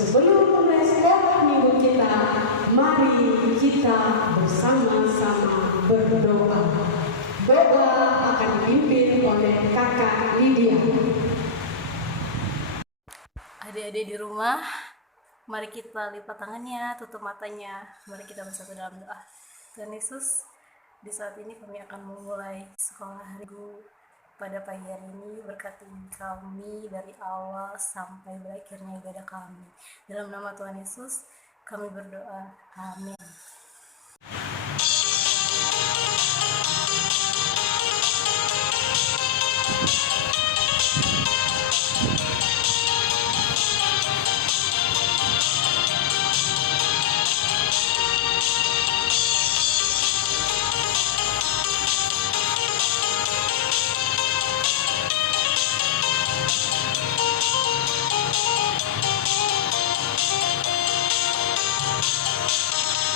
Sebelum memulai sekolah minggu kita, mari kita bersama-sama berdoa. Doa akan dipimpin oleh Kakak Lydia. Adik-adik di rumah, mari kita lipat tangannya, tutup matanya. Mari kita bersatu dalam doa. Tuhan Yesus, di saat ini kami akan memulai sekolah hari Minggu. Pada pagi hari ini berkati kami dari awal sampai berakhirnya ibadah kami. Dalam nama Tuhan Yesus, kami berdoa. Amin.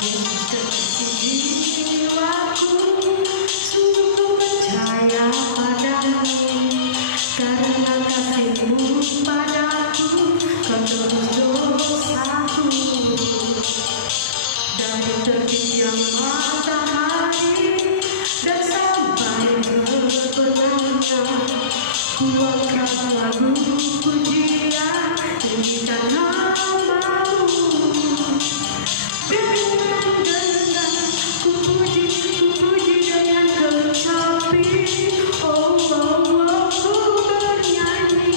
Yesus terkasih jiwaku, sungguh percaya padamu, karena kasih-Mu padaku, Kau tebus dosaku. Dari terbitnya matahari dan sampai kebenaran, ku akan lagu pujian tinggikan nama-Mu. Dengan ku puji dengan kecapi, oh, ku bernyanyi,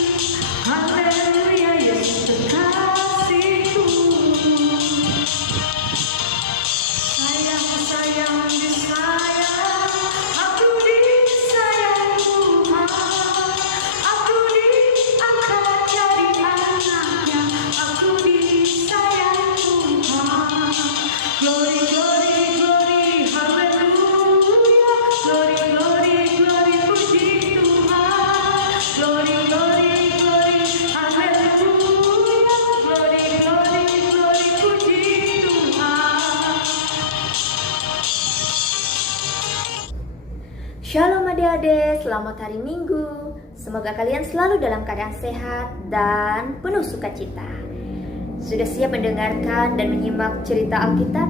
haleluya, Yesus terkasihku. Sayang disayang, aku disayang Tuhan, aku diangkat jadi anaknya, aku disayang Tuhan. Glory, glory, glory, haleluya, glory, glory, glory, puji Tuhan. Glory, glory, glory, haleluya, glory, glory, glory, puji Tuhan. Shalom adik-adik, selamat hari Minggu. Semoga kalian selalu dalam keadaan sehat dan penuh sukacita. Sudah siap mendengarkan dan menyimak cerita Alkitab?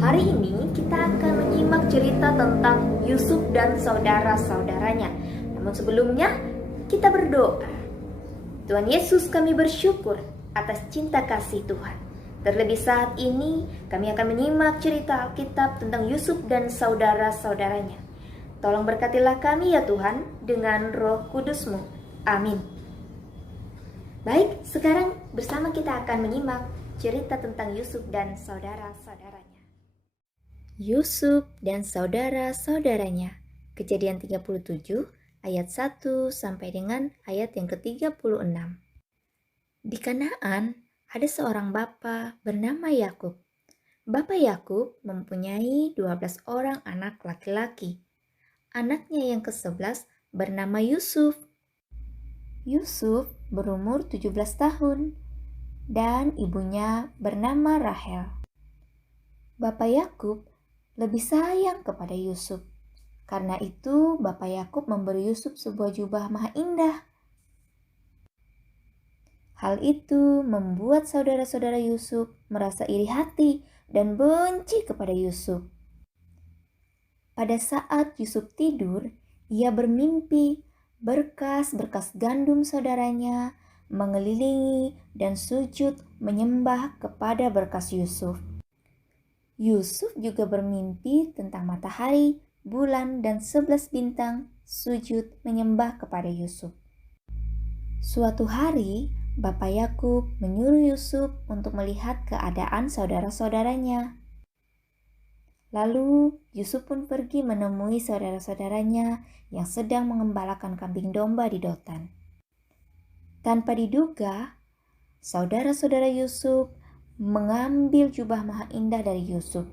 Hari ini kita akan menyimak cerita tentang Yusuf dan saudara-saudaranya. Namun sebelumnya, kita berdoa. Tuhan Yesus, kami bersyukur atas cinta kasih Tuhan. Terlebih saat ini, kami akan menyimak cerita Alkitab tentang Yusuf dan saudara-saudaranya. Tolong berkatilah kami ya Tuhan dengan Roh Kudus-Mu. Amin. Baik, sekarang bersama kita akan menyimak cerita tentang Yusuf dan saudara-saudaranya. Yusuf dan saudara-saudaranya. Kejadian 37 ayat 1 sampai dengan ayat yang ke-36. Di Kanaan ada seorang bapa bernama Yakub. Bapa Yakub mempunyai 12 orang anak laki-laki. Anaknya yang ke-11 bernama Yusuf. Yusuf berumur 17 tahun dan ibunya bernama Rahel. Bapak Yakub lebih sayang kepada Yusuf. Karena itu Bapak Yakub memberi Yusuf sebuah jubah maha indah. Hal itu membuat saudara-saudara Yusuf merasa iri hati dan benci kepada Yusuf. Pada saat Yusuf tidur, ia bermimpi berkas-berkas gandum saudaranya mengelilingi dan sujud menyembah kepada berkas Yusuf. Yusuf juga bermimpi tentang matahari, bulan, dan 11 bintang sujud menyembah kepada Yusuf. Suatu hari, Bapak Yakub menyuruh Yusuf untuk melihat keadaan saudara-saudaranya. Lalu Yusuf pun pergi menemui saudara-saudaranya yang sedang mengembalakan kambing domba di Dotan. Tanpa diduga, saudara-saudara Yusuf mengambil jubah maha indah dari Yusuf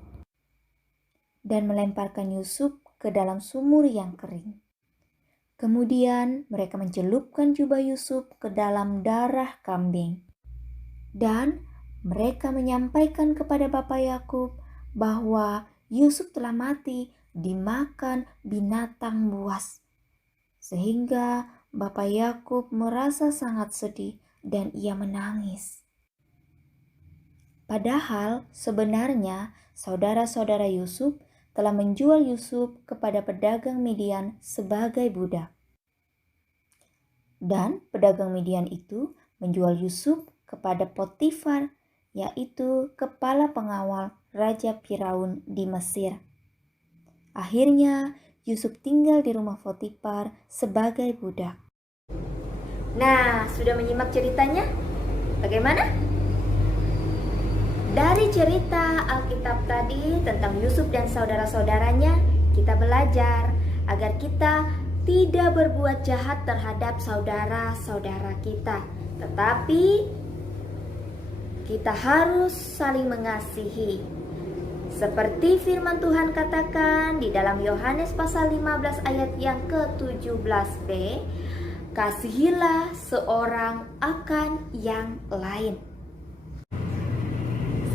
dan melemparkan Yusuf ke dalam sumur yang kering. Kemudian mereka mencelupkan jubah Yusuf ke dalam darah kambing. Dan mereka menyampaikan kepada Bapak Yakub bahwa Yusuf telah mati dimakan binatang buas. Sehingga Bapak Yakub merasa sangat sedih dan ia menangis. Padahal sebenarnya saudara-saudara Yusuf telah menjual Yusuf kepada pedagang Midian sebagai budak. Dan pedagang Midian itu menjual Yusuf kepada Potifar, yaitu kepala pengawal Raja Firaun di Mesir. Akhirnya Yusuf tinggal di rumah Potifar sebagai budak. Nah, sudah menyimak ceritanya? Bagaimana? Dari cerita Alkitab tadi tentang Yusuf dan saudara-saudaranya, kita belajar agar kita tidak berbuat jahat terhadap saudara-saudara kita, tetapi kita harus saling mengasihi. Seperti firman Tuhan katakan di dalam Yohanes pasal 15 ayat yang ke-17b, kasihilah seorang akan yang lain.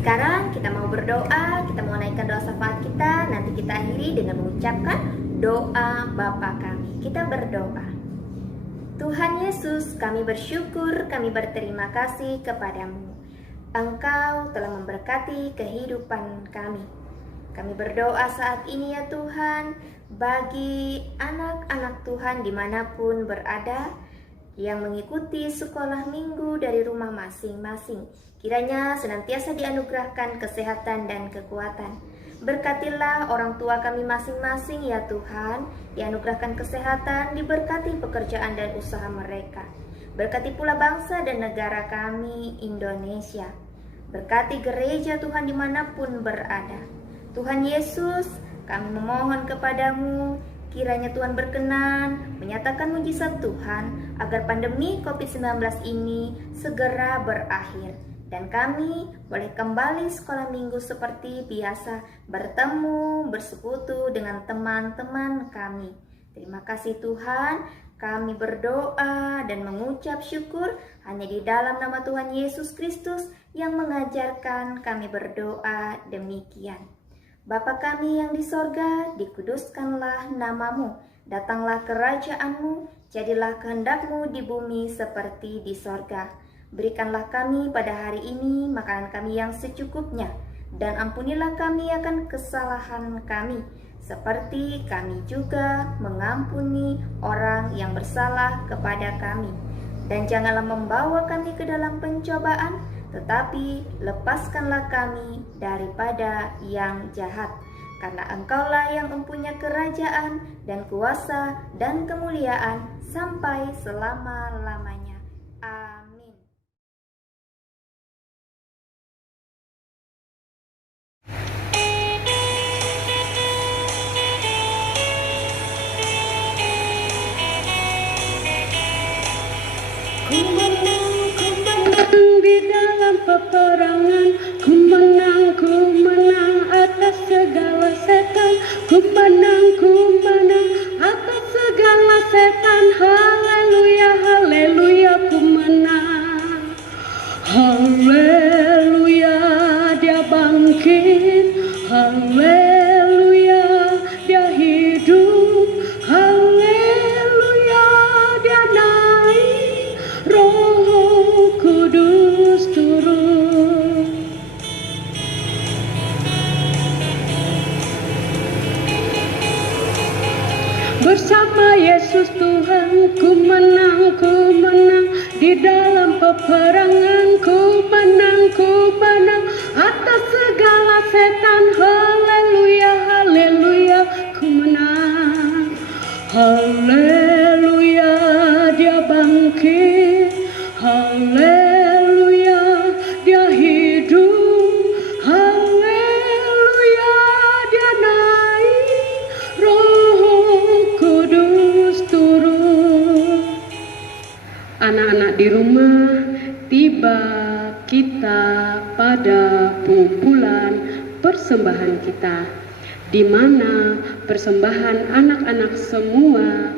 Sekarang kita mau berdoa, kita mau naikkan doa syafaat kita. Nanti kita akhiri dengan mengucapkan doa Bapa kami. Kita berdoa. Tuhan Yesus, kami bersyukur, kami berterima kasih kepadamu. Engkau telah memberkati kehidupan kami. Kami berdoa saat ini ya Tuhan, bagi anak-anak Tuhan dimanapun berada, yang mengikuti sekolah minggu dari rumah masing-masing. Kiranya senantiasa dianugerahkan kesehatan dan kekuatan. Berkatilah orang tua kami masing-masing ya Tuhan, dianugerahkan kesehatan, diberkati pekerjaan dan usaha mereka. Berkati pula bangsa dan negara kami Indonesia. Berkati gereja Tuhan dimanapun berada. Tuhan Yesus, kami memohon kepadamu, kiranya Tuhan berkenan menyatakan mujizat Tuhan agar pandemi COVID-19 ini segera berakhir. Dan kami boleh kembali sekolah minggu seperti biasa, bertemu, bersekutu dengan teman-teman kami. Terima kasih Tuhan, kami berdoa dan mengucap syukur hanya di dalam nama Tuhan Yesus Kristus yang mengajarkan kami berdoa demikian. Bapa kami yang di sorga, dikuduskanlah namamu, datanglah kerajaanmu, jadilah kehendakmu di bumi seperti di sorga. Berikanlah kami pada hari ini makanan kami yang secukupnya, dan ampunilah kami akan kesalahan kami, seperti kami juga mengampuni orang yang bersalah kepada kami. Dan janganlah membawa kami ke dalam pencobaan, tetapi lepaskanlah kami daripada yang jahat. Karena Engkaulah yang mempunyai kerajaan dan kuasa dan kemuliaan sampai selama-lamanya. Amin. Di dalam peperangan, ku menang atas segala setan, ku menang atas segala setan. Haleluya, haleluya, ku menang. Haleluya, dia bangkit. Haleluya, dia hidup. Haleluya, dia naik. Roh Kudus turun. Bersama Yesus Tuhan, ku menang di dalam peperangan. Ku menang atas segala setan. Haleluya, haleluya, ku menang. Haleluya, dia bangkit. Haleluya, dia hidup. Haleluya, dia naik. Roh Kudus turun. Anak-anak di rumah, tiba kita pada pengumpulan persembahan kita, di mana persembahan anak-anak semua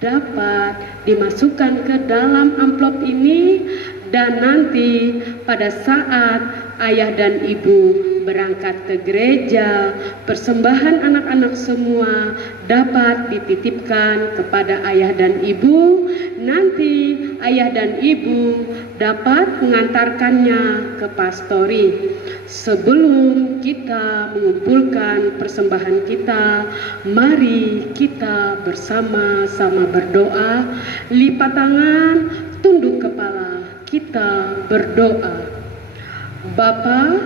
dapat dimasukkan ke dalam amplop ini, dan nanti pada saat ayah dan ibu berangkat ke gereja, persembahan anak-anak semua dapat dititipkan kepada ayah dan ibu. Nanti ayah dan ibu dapat mengantarkannya ke pastori. Sebelum kita mengumpulkan persembahan kita, mari kita bersama-sama berdoa, lipat tangan, tunduk kepala, kita berdoa. Bapa,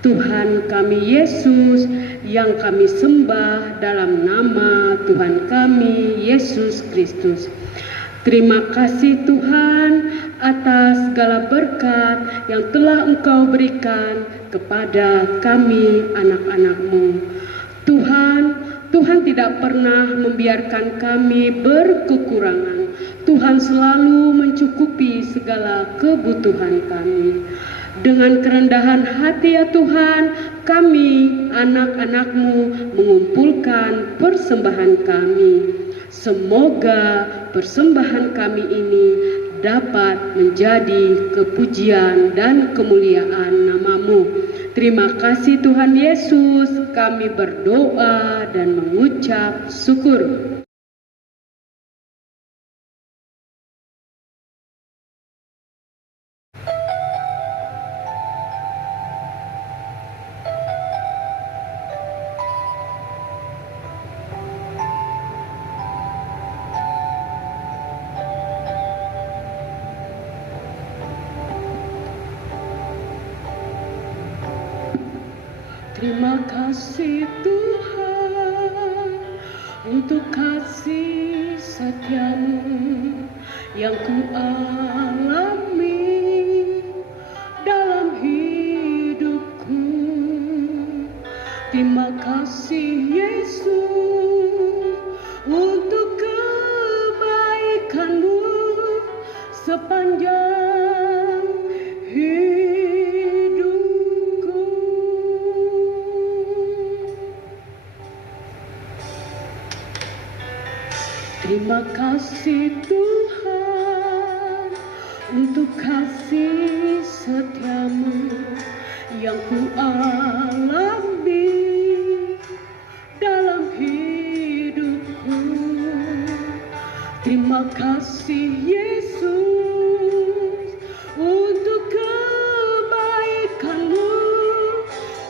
Tuhan kami Yesus yang kami sembah dalam nama Tuhan kami Yesus Kristus. Terima kasih Tuhan atas segala berkat yang telah Engkau berikan kepada kami anak-anak-Mu. Tuhan tidak pernah membiarkan kami berkekurangan. Tuhan selalu mencukupi segala kebutuhan kami. Dengan kerendahan hati ya Tuhan, kami anak-anak-Mu mengumpulkan persembahan kami. Semoga persembahan kami ini dapat menjadi kepujian dan kemuliaan nama-Mu. Terima kasih Tuhan Yesus, kami berdoa dan mengucap syukur. Terima kasih Tuhan untuk kasih setia-Mu yang ku alami dalam hidupku. Terima kasih Yesus untuk kebaikan-Mu sepanjang hidupku. Terima kasih Tuhan untuk kasih setia-Mu yang ku alami dalam hidupku. Terima kasih Yesus untuk kebaikan-Mu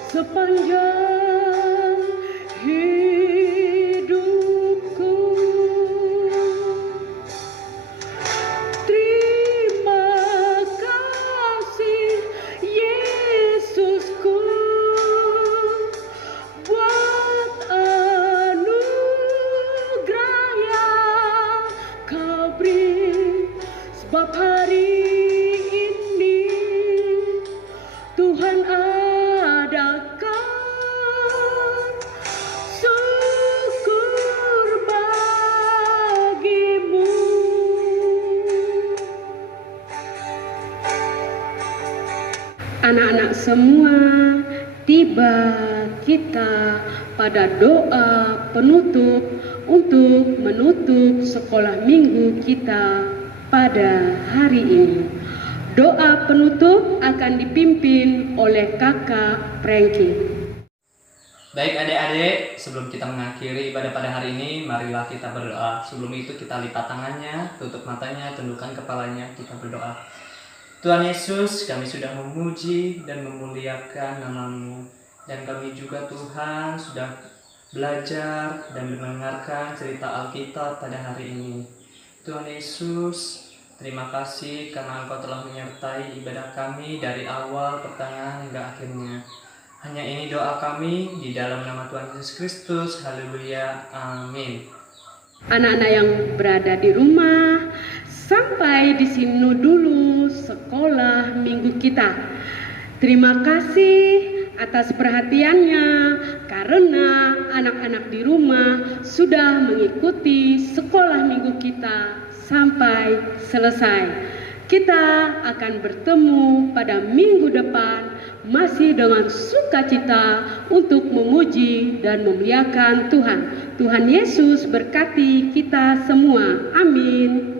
sepanjang hidupku. Sebab hari ini Tuhan adakan syukur bagi-Mu. Anak-anak semua, tiba kita pada doa penutup untuk menutup sekolah minggu kita pada hari ini. Doa penutup akan dipimpin oleh Kakak Frankie. Baik adik-adik, sebelum kita mengakhiri ibadah pada hari ini, marilah kita berdoa. Sebelum itu kita lipat tangannya, tutup matanya, tundukkan kepalanya, kita berdoa. Tuhan Yesus, kami sudah memuji dan memuliakan nama-Mu. Dan kami juga Tuhan sudah belajar dan mendengarkan cerita Alkitab pada hari ini. Tuhan Yesus, terima kasih karena Engkau telah menyertai ibadah kami dari awal, pertengahan, hingga akhirnya. Hanya ini doa kami di dalam nama Tuhan Yesus Kristus. Haleluya. Amin. Anak-anak yang berada di rumah, sampai di sini dulu sekolah minggu kita. Terima kasih atas perhatiannya karena anak-anak di rumah sudah mengikuti sekolah minggu kita sampai selesai. Kita akan bertemu pada minggu depan masih dengan sukacita untuk memuji dan memuliakan Tuhan. Tuhan Yesus berkati kita semua. Amin.